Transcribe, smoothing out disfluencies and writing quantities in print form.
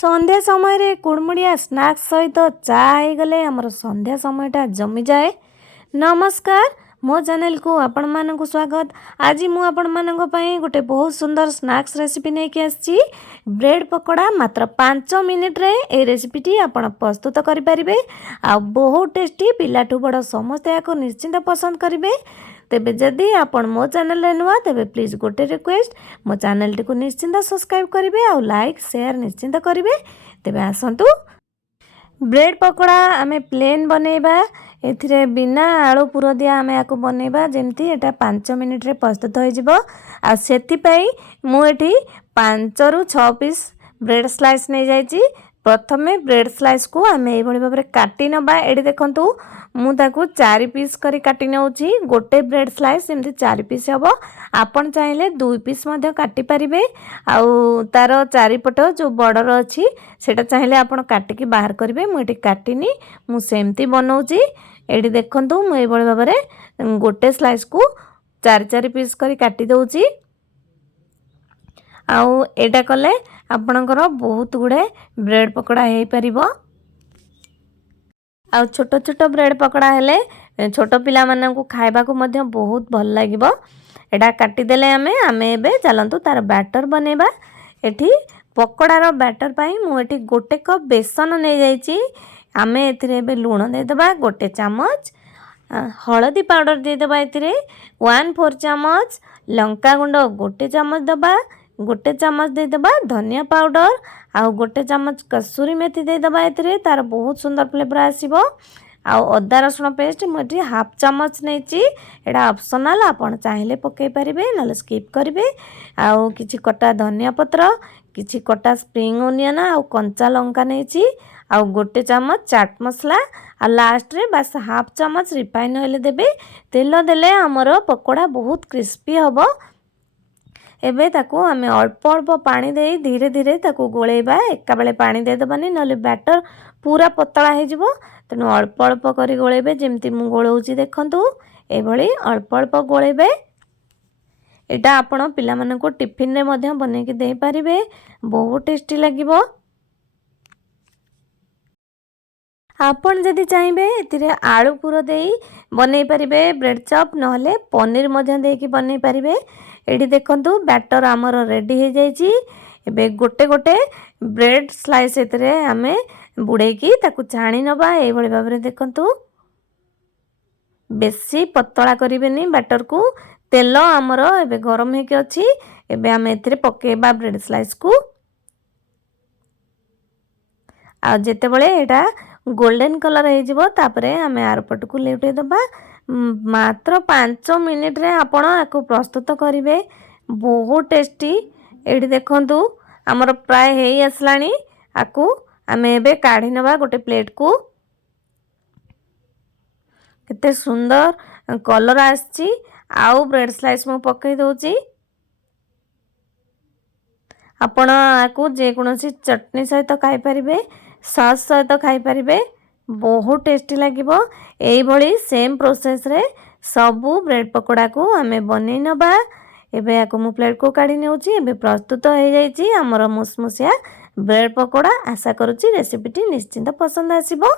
संध्या समय कुड़मुड़िया स्नाक्स सहित चा गले आमर संध्या समयटा जमी जाए। नमस्कार, मो चैनल को आपण मानक स्वागत। आज मु आपण मानक पई गोटे बहुत सुंदर स्नाक्स रेसिपी नहीं कि आछि। ब्रेड पकोड़ा मात्र 5 मिनिट रे ए रेसिपीटी आपण प्रस्तुत करि परिबे आ बहुत टेस्टी। पिलाठू बड़ समस्ते याको निश्चिंत पसंद करिवे। तेबे जदि आपण मो चैनल रे नुआ तेबे प्लीज गोटे रिक्वेस्ट, मो चैनल टी को निश्चिंत सब्सक्राइब करिवे आ लाइक शेयर निश्चिंत करिवे। तेबे आसंतु ब्रेड पकोड़ा आमे प्लेन बनेबा। एथिरे बिना आलू पुर दिया आमे याको बनेबा जेमती एटा 5 मिनिट रे प्रस्तुत हो जिवो। आ सेति पई मु एठी 5 रु 6 पीस ब्रेड स्लाइस नै जाईची। प्रथमे ब्रेड स्लाइस को आमे एई भली भाबरे काटी नबा। एडी देखंतु मु ताकू 4 पीस करी काटी नउची। गोटे ब्रेड स्लाइस एमती 4 पीस हबो। आपण चाहिले 2 पीस मध्ये काटी परिबे। आउ तार चारिपट जो बॉर्डर अछि सेटा चाहिले आपण काटी की बाहर करिवे। मु एठी काटिनी, मु सेमती बनौची। एडी देखंतु मु एई भली भाबरे गोटे स्लाइस को 4 पीस करी काटी दउची। आउ एटा कले आपणकर बहुत गुडे ब्रेड पकोड़ा हे परिबो। आउ छोट छोट ब्रेड पकोड़ा हेले छोट पिला मानन को खाइबा को मध्य बहुत भल लागिबो। एटा काटी देले आमे एबे चलंतु तार बैटर बनेबा। एठी पकोड़ार बैटर पाई मु एठी गोटे कप बेसन नै जाईची। आमे एथिरे एबे लूण दे देबा गोटे चम्मच, हळदी पाउडर दे देबा एथिरे 1/4 चम्मच, लंका गुंड गोटे चम्मच दबा, गोटे चम्मच दे देबा धनिया पाउडर, आउ गोटे चम्मच कसूरी मेथी दे देबा एथिरे। तार बहुत सुंदर फ्लेवर आसीबो। आउ अदा रसुण पेस्ट मुझे 1/2 चम्मच नेची। एटा ऑप्शनल, आपण चाहिले पके परिबे नले स्किप करिवे। आउ किछि कटा धनिया पत्र, किछि कटा स्प्रिंग ओनियन आउ कंचा लंका नेची। आउ गोटे चम्मच चाट मसला आ लास्ट रे बस 1/2 चम्मच रिफाइन ऑयल देबे। तेल देले हमर पकोड़ा बहुत क्रिस्पी हबो। एबे ताकू आमे अल्प अल्प पानी दे धीरे धीरे ताकू गोलेबा। एका बेले पानी दे दबानी नले बैटर पूरा पतला हे जिवो। तेनु अल्प अल्प करी गोलेबे जेमती मु गोलौची देखंतु ए भली अल्प अल्प गोलेबे। एटा आपण पिला माने को टिफिन रे मध्य बने के दे परिबे, बहुत टेस्टी लागिबो। आपण जदि चाहिबे एतिरे आलू पुर देई बनै परिबे ब्रेड चॉप, नहले पनीर मध्य दे के बनै परिबे। एडी देखंतु बैटर हमर रेडी हे जाईची। एबे गोटे गोटे ब्रेड स्लाइस एतरे आमे बुड़े की ताकू छाणी नबा। ए भली भाबरे देखंतु बेसी पतला करिवेनी बैटर को। तेल हमर एबे गरम हे के अछि। एबे आमे एतरे पकेबा ब्रेड स्लाइस को। आ जेते बळे एटा गोल्डन कलर हे जिवो तापरे आमे आर पट को लेउटे दबा। मात्र 5 मिनिट रे आपण आको प्रस्तुत करिवे, बहुत टेस्टी। एडी देखंतु हमर प्राय हेई असलानी। आको आमे एबे काढी नबा गोटे प्लेट को। केते सुंदर कलर आछि। आउ ब्रेड स्लाइस मु पकई दोची। आपण आको जे कोनोसी चटनी सहित खाइ परिबे, सॉस सहित खाइ परिबे, बहुत टेस्टी लागिबो। एई भली सेम प्रोसेस रे सबु ब्रेड पकोड़ा को आमे बनै नबा। एबे आको मु प्लेट को काढी नेउची। एबे प्रस्तुत हो जाईची हमर मुसमुसिया ब्रेड पकोड़ा। आशा करूची रेसिपीटी निश्चिंत पसंद आसीबो।